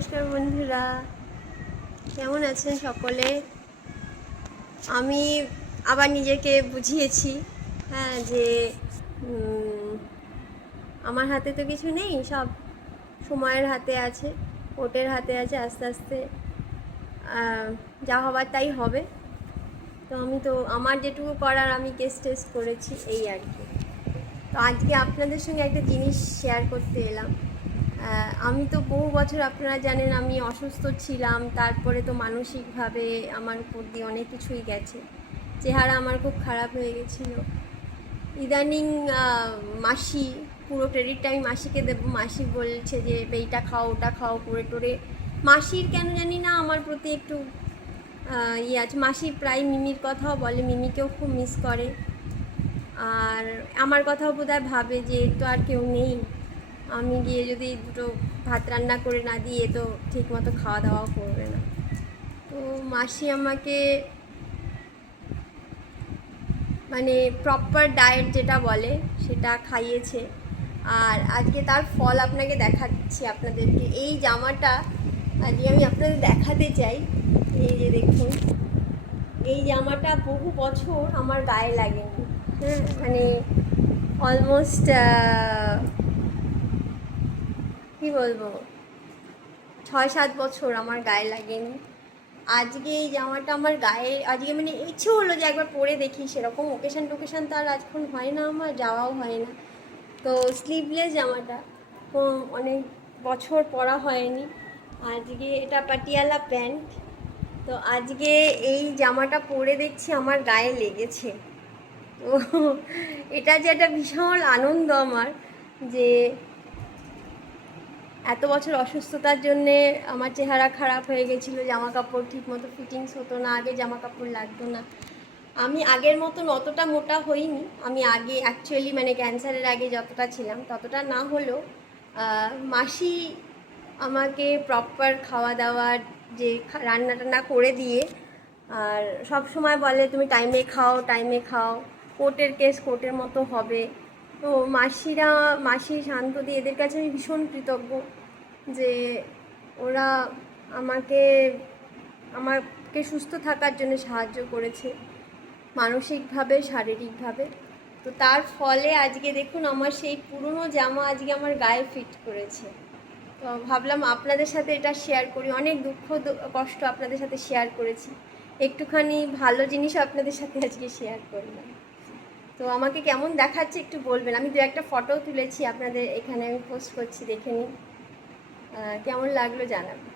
নমস্কার বন্ধুরা, কেমন আছেন সকলে? আমি আবার নিজেকে বুঝিয়েছি, হ্যাঁ, যে আমার হাতে তো কিছু নেই, সব সময়ের হাতে আছে, ওটের হাতে আছে। আস্তে আস্তে যা হবার তাই হবে। তো আমি তো আমার যেটুকু করার আমি টেস্ট করেছি, এই আর কি। তো আজকে আপনাদের সঙ্গে একটা জিনিস শেয়ার করতে এলাম। আমি তো বহু বছর, আপনারা জানেন, আমি অসুস্থ ছিলাম। তারপরে তো মানসিকভাবে আমার উপর দিয়ে অনেক কিছুই গেছে। চেহারা আমার খুব খারাপ হয়ে গেছিলো। ইদানিং মাসি, পুরো ক্রেডিটটা আমি মাসিকে দেবো। মাসি বলছে যে এইটা খাও, ওটা খাও করে টোরে। মাসির কেন জানি না আমার প্রতি একটু আছে। মাসি প্রায় মিমির কথাও বলে, মিমিকেও খুব মিস করে। আর আমার কথাও বোধহয় ভাবে যে তো আর কেউ নেই, আমি গিয়ে যদি দুটো ভাত রান্না করে না দিয়ে তো ঠিক মতো খাওয়া দাওয়াও করবে না। তো মাসি আমাকে মানে প্রপার ডায়েট যেটা বলে সেটা খাইয়েছে। আর আজকে তার ফল আপনাকে দেখাচ্ছি। আপনাদেরকে এই জামাটা আজকে আমি আপনাদের দেখাতে চাই। এই যে দেখুন, এই জামাটা বহু বছর আমার গায়ে লাগেনি। হ্যাঁ, মানে অলমোস্ট কি বলবো, 6-7 বছর আমার গায়ে লাগেনি। আজকে এই জামাটা আমার গায়ে, আজকে মানে ইচ্ছে হলো যে একবার পরে দেখি। সেরকম টোকেশান তো আর আজকাল হয় না, আমার যাওয়াও হয় না। তো স্লিভলেস জামাটা অনেক বছর পরা হয়নি। আজকে এটা পাটিয়ালা প্যান্ট। তো আজকে এই জামাটা পরে দেখছি আমার গায়ে লেগেছে। তো এটা যে একটা ভীষণ আনন্দ আমার, যে এত বছর অসুস্থতার জন্যে আমার চেহারা খারাপ হয়ে গেছিলো, জামা কাপড় ঠিক মতো ফিটিংস হতো না, আগে জামা কাপড় লাগতো না। আমি আগের মতন অতটা মোটা হইনি। আমি আগে অ্যাকচুয়ালি মানে ক্যান্সারের আগে যতটা ছিলাম ততটা না হলেও মাসি আমাকে প্রপার খাওয়া দাওয়ার, যে রান্না টান্না করে দিয়ে, আর সব সময় বলে তুমি টাইমে খাও, টাইমে খাও, কোর্টের কেস কোর্টের মতো হবে। তো মাসি, শান্তদি, এদের কাছে আমি ভীষণ কৃতজ্ঞ যে ওরা আমাকে সুস্থ থাকার জন্য সাহায্য করেছে, মানসিকভাবে, শারীরিকভাবে। তো তার ফলে আজকে দেখুন আমার সেই পুরনো জামা আজকে আমার গায়ে ফিট করেছে। তো ভাবলাম আপনাদের সাথে এটা শেয়ার করি। অনেক দুঃখ কষ্ট আপনাদের সাথে শেয়ার করেছি, একটুখানি ভালো জিনিসও আপনাদের সাথে আজকে শেয়ার করলাম। তো আমাকে কেমন দেখাচ্ছে একটু বলবেন। আমি 2-1টা ফটো তুলেছি, আপনাদের এখানে আমি পোস্ট করছি, দেখে নিন। কেমন লাগলো জানাবেন।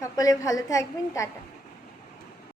সকলে ভালো থাকবেন, টাটা।